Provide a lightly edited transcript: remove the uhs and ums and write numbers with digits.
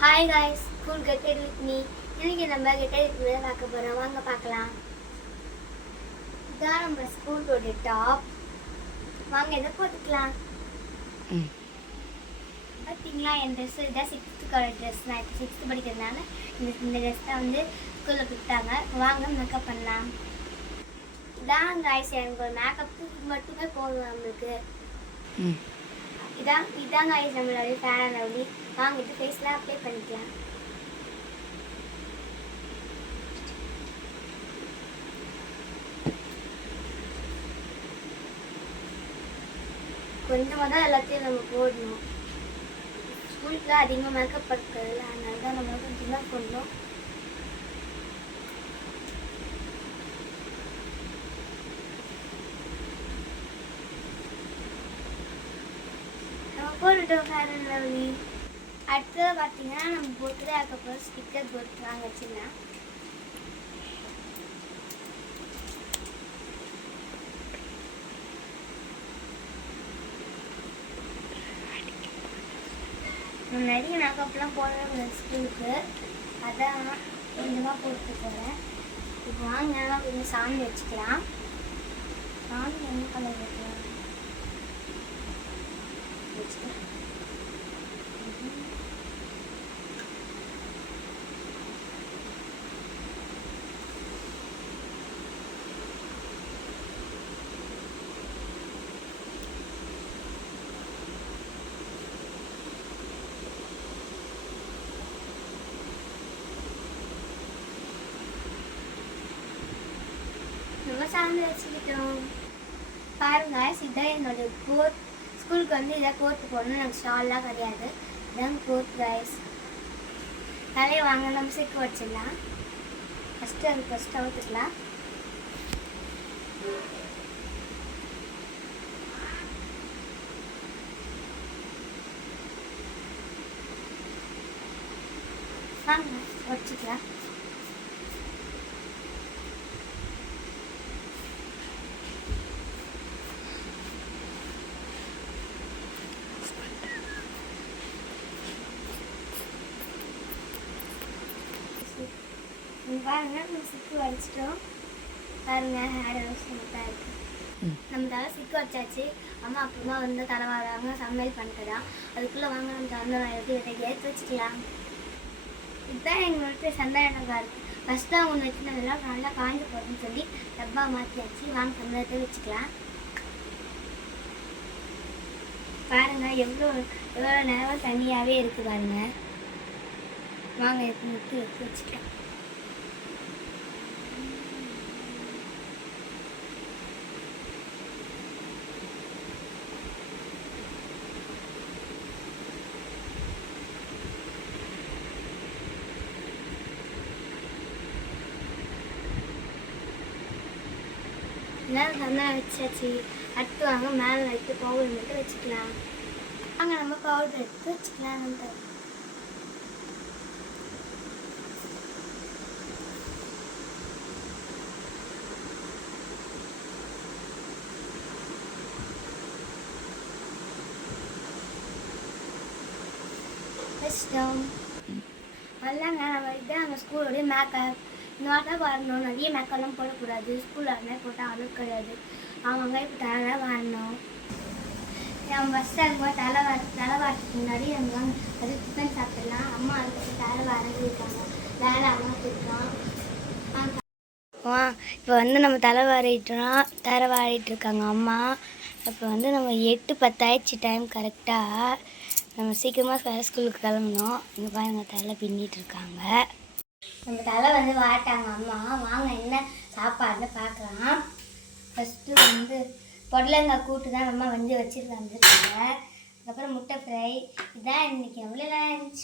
Hi guys, school get ready with me. இன்னைக்கு நம்ம get ready with பார்க்க போறோம். வாங்க பார்க்கலாம். இதான் நம்ம ஸ்கூலோட டாப். வாங்க இத போட்டுக்கலாம். பாத்தீங்களா என் Dress இத 6th கால Dress நான் இப்போ 6th படிக்கிறதுனால இந்த Dress தான் வந்து ஸ்கூல்ல கொடுத்தாங்க. வாங்க மேக்கப் பண்ணலாம். இதான் guys எனக்கு மேக்கப் மட்டுமே போதும் நமக்கு. இதான் guys நம்மளோட ஃபேர் அண்ட் லவ்லி. வாங்க இது ஃபேஸ்ல அப்ளை பண்ணிக்கலாம். கொஞ்சமாக தான் எல்லாத்தையும் நம்ம போடணும். ஸ்கூலுக்குல அதிகமாக மேக்கப் பண்ணுறதில்ல, அதனால தான் நம்ம கொஞ்சம் தான் போடணும். நம்ம போட்டுட்டோம் ஃபேர் அண்ட் லவ்லி. அடுத்தது பார்த்தீங்கன்னா நம்ம போட்டு அதுக்கப்புறம் ஸ்டிக்கர் போட்டு வாங்க வச்சுக்கலாம். நிறைய மேக்கப்லாம் போடுறேன் ஸ்கூலுக்கு, அதான் கொஞ்சமாக போட்டு போகிறேன். இப்போ வாங்க கொஞ்சம் சாமி வச்சுக்கலாம். சாமி என்ன கலர் வைக்கலாம் வச்சுக்கலாம். நம்ம சாமி வச்சுக்கிட்டோம். பாருங்க இதான் என்னோட கோட். ஸ்கூலுக்கு வந்து இதை கோட்டு போடணும், எனக்கு ஷால்லாம் கிடையாது. இதான் கோட் கைஸ். தலையை வாங்க நம்ம சிக்கு வச்சிடலாம். ஃபஸ்ட்டு அது ஃபஸ்ட்டு அவுத்துக்கலாம். வாங்க வச்சுக்கலாம். பாருங்க நம்ம சிக்கு வடிச்சிட்டோம். பாருங்க ஹேர் ஸ்மூத்தாக இருக்கு. நம்ம தலை சிக்கு வச்சாச்சு. அம்மா அப்புறமா வந்து தலை வராங்க சமையல் பண்ணிட்டுதான். அதுக்குள்ளே வாங்க நம்ம தலை எடுத்து வச்சுக்கலாம். இதுதான் எங்களோட சந்தானமாக இருக்குது. ஃபஸ்ட்டு தான் ஒன்று வச்சுருந்ததெல்லாம் நல்லா காய்ஞ்சு போடுன்னு சொல்லி டப்பா மாற்றியாச்சு. வாங்க சந்தானத்தை வச்சுக்கலாம். பாருங்க எவ்வளோ நேரம் தனியாகவே இருக்குது பாருங்க. வாங்க எடுத்து வச்சுக்கலாம். எல்லாம் நல்லா வச்சாச்சு. அடுத்து வாங்க மேலே வைத்து பவுடர் மட்டும் வச்சுக்கலாம். வாங்க நம்ம பவுடர் எடுத்து வச்சுக்கலாம். நம்ம வச்சிட்டோம். அதாங்க நம்ம இதுதான் நம்ம ஸ்கூலோடைய மேக்கப். இந்த மாதிரி தான் வரணும். நிறைய மேக்கப்லாம் போடக்கூடாது. ஸ்கூலில் அது மாதிரி போட்டால் அளவுக்கு கிடையாது. அவங்க இப்போ தலை வாரணும். நம்ம ஃபஸ்ட்டு அது மாதிரி தலை வாரத்துக்கு முன்னாடி நம்ம அது டிஃபன் சாப்பிடலாம். அம்மா அதுக்கு தலை வாரிருக்காங்க. வேலை அம்மா இருக்கோம். இப்போ வந்து நம்ம தலை வாரிட்டு இருக்காங்க அம்மா. இப்போ வந்து நம்ம 8:10 ஆயிடுச்சு டைம் கரெக்டாக. நம்ம சீக்கிரமாக வேறு ஸ்கூலுக்கு கிளம்பணும். இங்கே பாருங்க தலை பின்னிட்டு இருக்காங்க. நம்ம தலை வந்து வாட்டாங்க அம்மா. வாங்க என்ன சாப்பாடுன்னு பார்க்கலாம். ஃபஸ்ட்டு வந்து பொடலங்காய் கூட்டு தான் அம்மா வந்து வச்சுட்டு வந்துருக்காங்க. அதுக்கப்புறம் முட்டை ஃப்ரை. இதான் இன்றைக்கி எவ்வளோ லஞ்ச்.